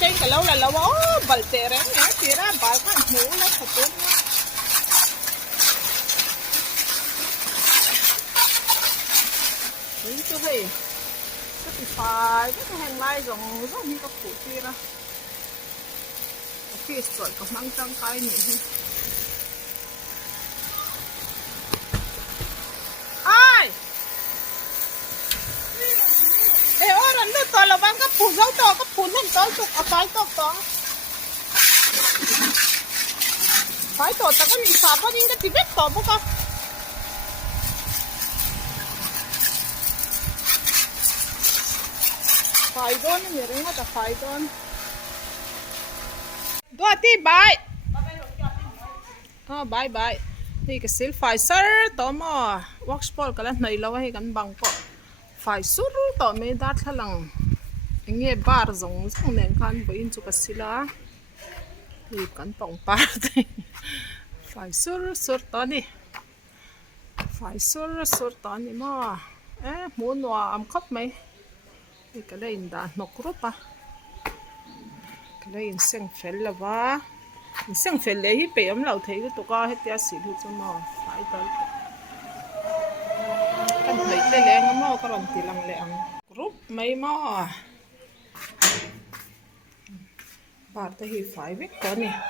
trên cái lâu là lâu bẩn tệ đấy nhá thì ra bảo cái mũ nó thật tốt nhá đấy chứ vậy cái thì phải cái hàng lai giống rất như cái phụ kia ra cái sợi có mang trong cái này ai ê ôi lần nữa tôi là băng cái phụ dấu to cái phụ nên tôi chụp ở cái to phải to ta cái mình xả vào đi cái tivi to bốc à phải đón như thế mà ta phải đón đua đi bye bye byeนี่ก็สิไฟเซอร์ต่อมา worksport ก็แล้วในเราให้กันบังก็ไฟสุดต่อไม่ได้ทลังเงี้ยบาร์จงส่งเนียนกันไปอินจุกสิละนี่กันป่องปาร์ตี้ไฟสุดตอนนี้ไฟสุดตอนนี้มาหมุนว่าอัมคับไหมนี่ก็เลยอินดานกรุปะก็เลยอินเสียงเฟลละวะsinh phèn lấy hết bể ấm lẩu thấy cái tụi con hết tia xịt hết cho mò phải tới cái thấy tê leng mò cái lòng thì lằng lẹng group mấy mò bà ta thì phải biết có nè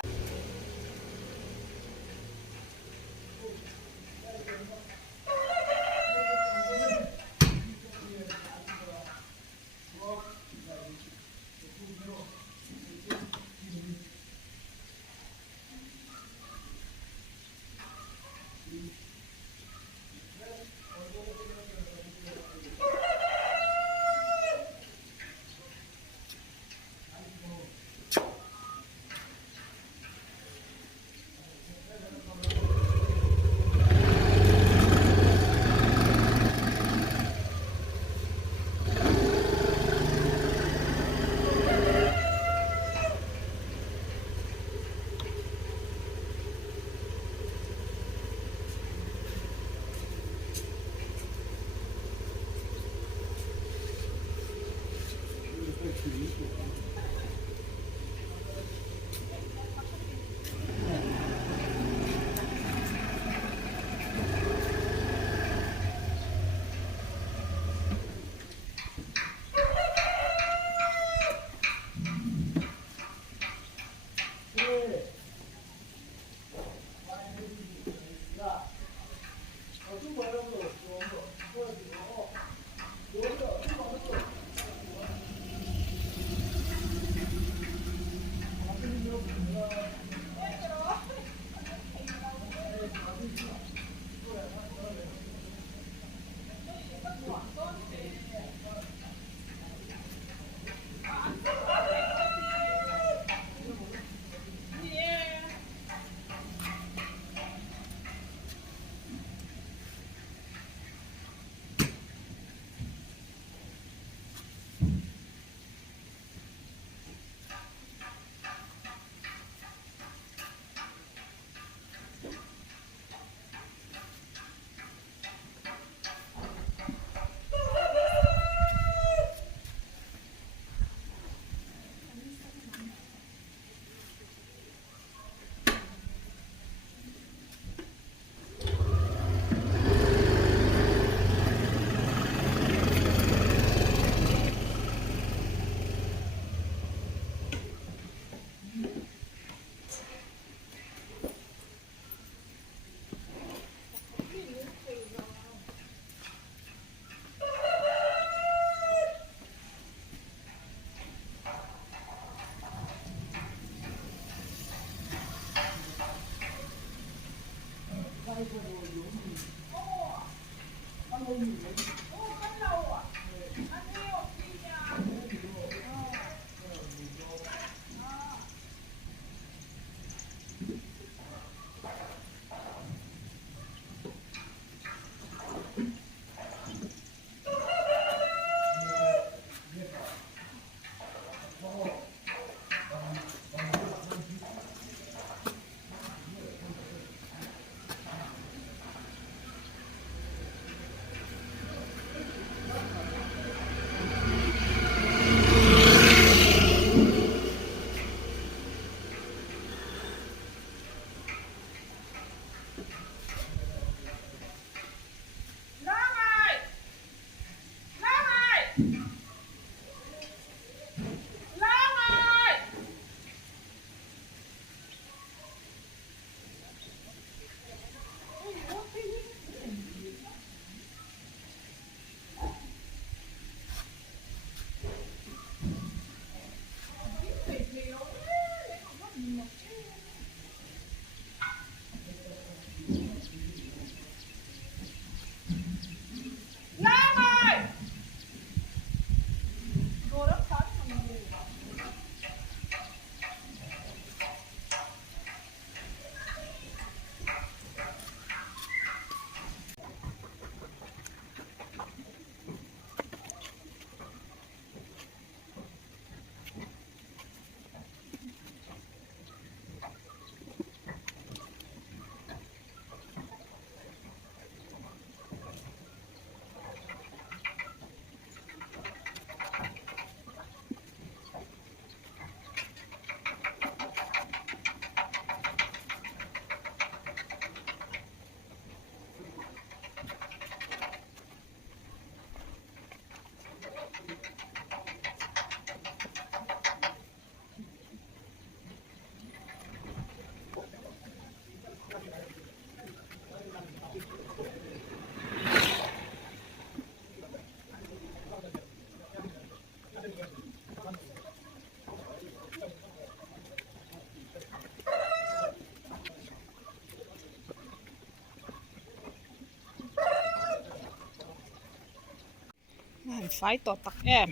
phái tỏ tắc em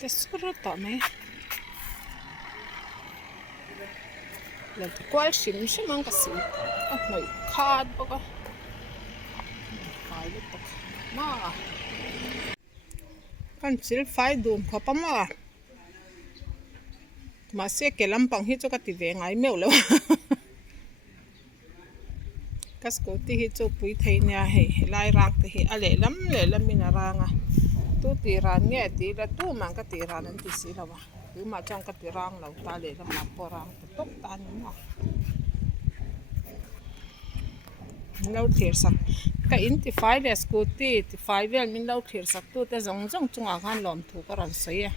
cái suru tỏ mấy là quay xìm xìm ăn cái gì này card bốc á phái lúc tắc mà kan sil phái đùm khó bấm mà sẽ cái lắm bằng hết cho cái tỷ về ngay mèo luôn các cô tí hết cho bụi thấy nha hay lai rang thì à lệ lắm mình rang à tu tì rang nghe tí là tu mang cái tì rang nên tí xí là mà cứ mà trong cái tì rang là ta lệ lắm mà po rang thì tốt ta nhưng mà lâu thiệt sắc cái in thì phải là scooty thì phải về mình lâu thiệt sắc tu te giống chung à gan lom thu cái rắn sấy